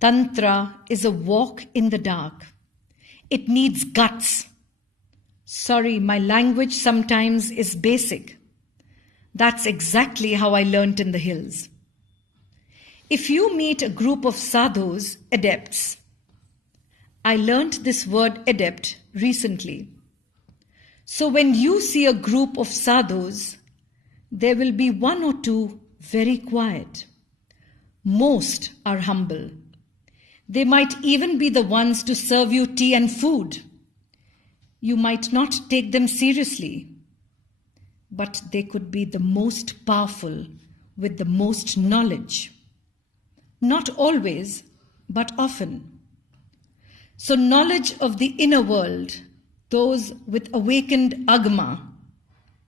Tantra is a walk in the dark. It needs guts. Sorry, my language sometimes is basic. That's exactly how I learnt in the hills. If you meet a group of sadhus, adepts, I learnt this word adept recently. So when you see a group of sadhus, there will be one or two very quiet. Most are humble. They might even be the ones to serve you tea and food. You might not take them seriously, but they could be the most powerful with the most knowledge. Not always, but often. So knowledge of the inner world, those with awakened agama,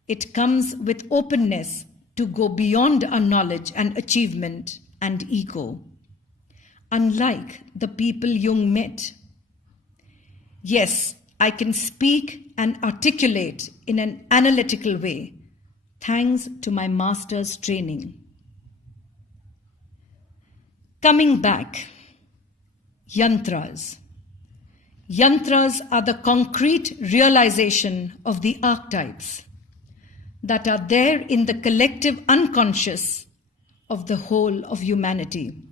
it comes with openness to go beyond our knowledge and achievement and ego, unlike the people Jung met. Yes, I can speak and articulate in an analytical way, thanks to my master's training. Coming back, Yantras. Yantras are the concrete realization of the archetypes that are there in the collective unconscious of the whole of humanity.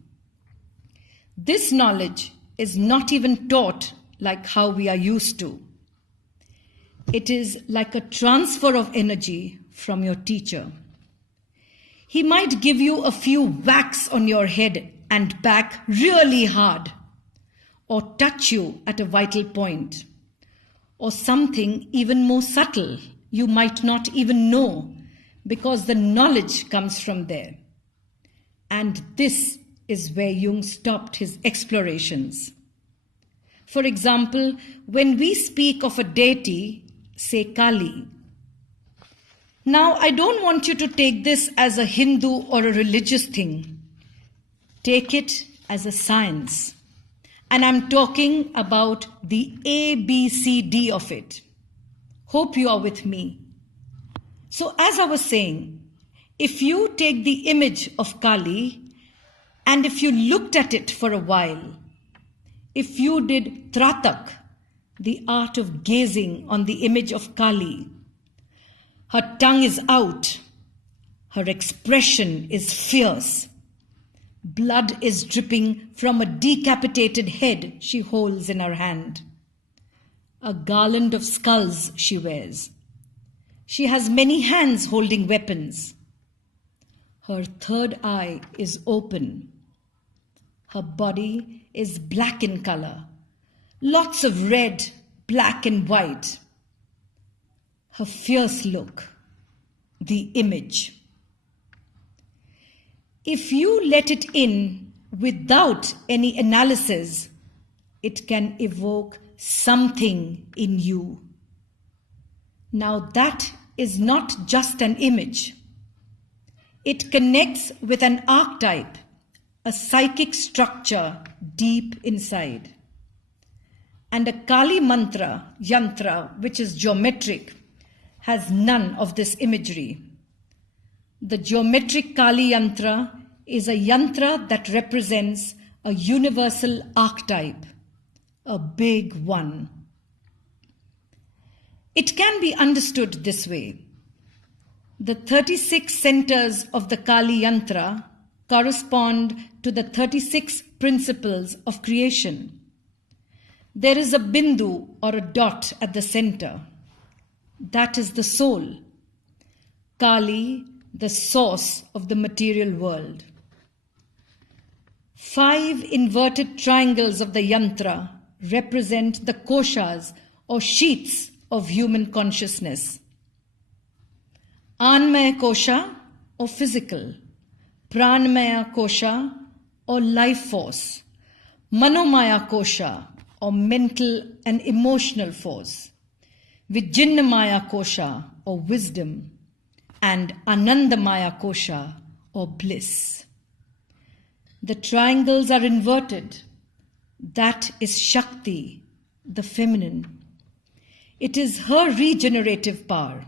This knowledge is not even taught like how we are used to. It is like a transfer of energy from your teacher. He might give you a few whacks on your head and back really hard, or touch you at a vital point, or something even more subtle you might not even know, because the knowledge comes from there. And this is where Jung stopped his explorations. For example, when we speak of a deity, say Kali. Now, I don't want you to take this as a Hindu or a religious thing. Take it as a science. And I'm talking about the ABCD of it. Hope you are with me. So as I was saying, if you take the image of Kali and if you looked at it for a while, if you did tratak, the art of gazing on the image of Kali, her tongue is out, her expression is fierce, blood is dripping from a decapitated head she holds in her hand. A garland of skulls she wears. She has many hands holding weapons. Her third eye is open. Her body is black in color. Lots of red, black and white. Her fierce look, the image. If you let it in without any analysis, it can evoke something in you. Now that is not just an image. It connects with an archetype, a psychic structure deep inside. And a Kali mantra, yantra, which is geometric, has none of this imagery. The geometric Kali Yantra is a yantra that represents a universal archetype, a big one. It can be understood this way. The 36 centers of the Kali Yantra correspond to the 36 principles of creation. There is a bindu or a dot at the center. That is the soul. Kali, the source of the material world. 5 inverted triangles of the yantra represent the koshas or sheaths of human consciousness. Annamay kosha or physical, pranamaya kosha or life force, manomaya kosha or mental and emotional force, vijjinnamaya kosha or wisdom, and anandamaya kosha or bliss. The triangles are inverted. That is shakti, the feminine. It is her regenerative power.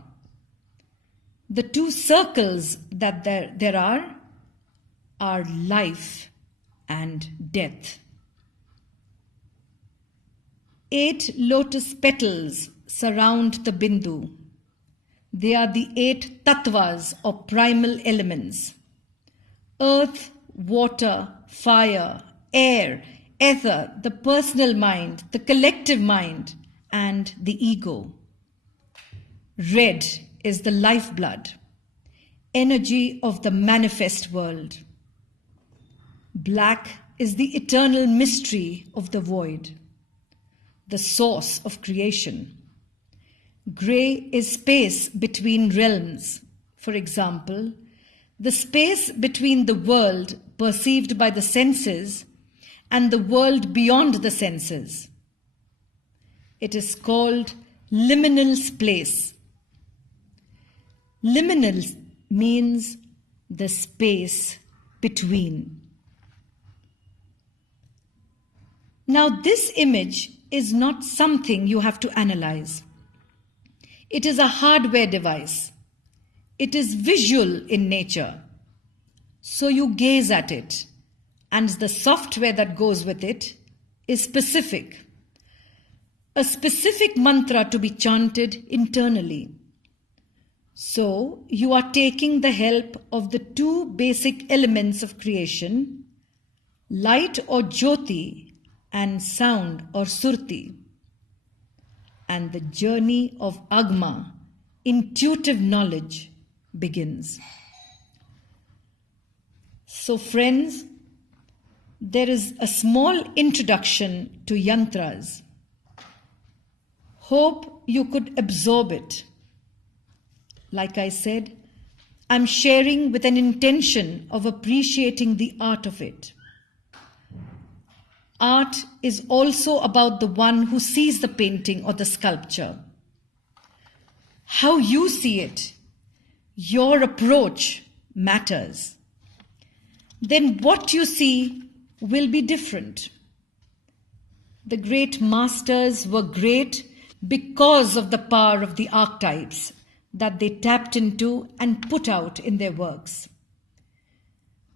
The 2 circles that there are life and death. 8 lotus petals surround the bindu. They are the 8 tattvas or primal elements: earth, water, fire, air, ether, the personal mind, the collective mind, and the ego. Red is the lifeblood, energy of the manifest world. Black is the eternal mystery of the void, the source of creation. Grey is space between realms. For example, the space between the world perceived by the senses and the world beyond the senses. It is called liminal space. Liminal means the space between. Now, this image is not something you have to analyze. It is a hardware device. It is visual in nature. So you gaze at it, and the software that goes with it is specific. A specific mantra to be chanted internally. So you are taking the help of the 2 basic elements of creation, light or jyoti and sound or surti. And the journey of agama, intuitive knowledge, begins. So friends, there is a small introduction to Yantras. Hope you could absorb it. Like I said, I'm sharing with an intention of appreciating the art of it. Art is also about the one who sees the painting or the sculpture. How you see it, your approach matters. Then what you see will be different. The great masters were great because of the power of the archetypes that they tapped into and put out in their works.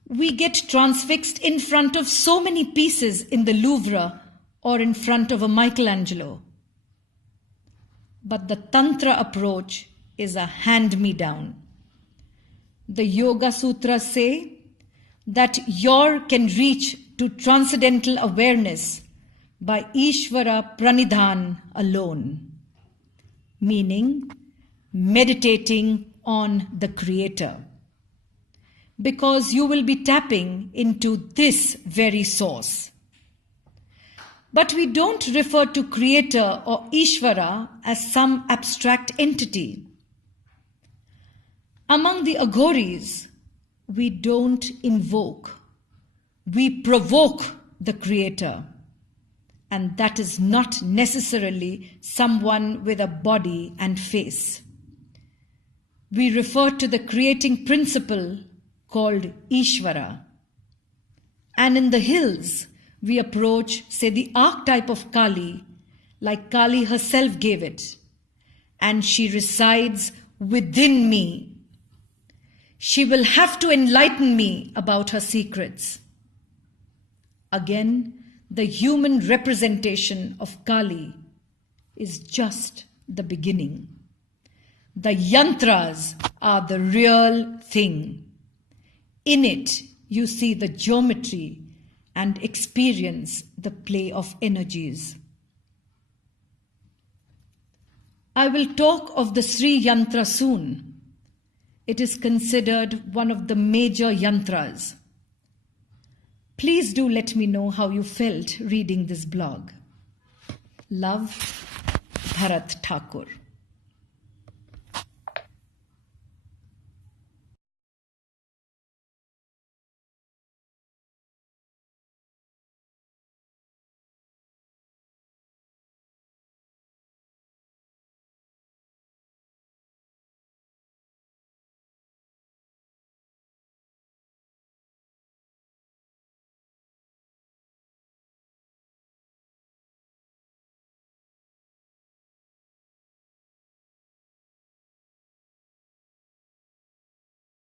We get transfixed in front of so many pieces in the Louvre or in front of a Michelangelo. But the Tantra approach is a hand-me-down. The Yoga Sutras say that your can reach to transcendental awareness by Ishvara Pranidhan alone, meaning meditating on the Creator, because you will be tapping into this very source. But we don't refer to Creator or Ishvara as some abstract entity. Among the Aghoris, we don't invoke, we provoke the Creator. And that is not necessarily someone with a body and face. We refer to the creating principle called Ishvara. And in the hills, we approach, say, the archetype of Kali, like Kali herself gave it. And she resides within me. She will have to enlighten me about her secrets. Again, the human representation of Kali is just the beginning. The Yantras are the real thing. In it, you see the geometry and experience the play of energies. I will talk of the Sri Yantra soon. It is considered one of the major Yantras. Please do let me know how you felt reading this blog. Love, Bharat Thakur.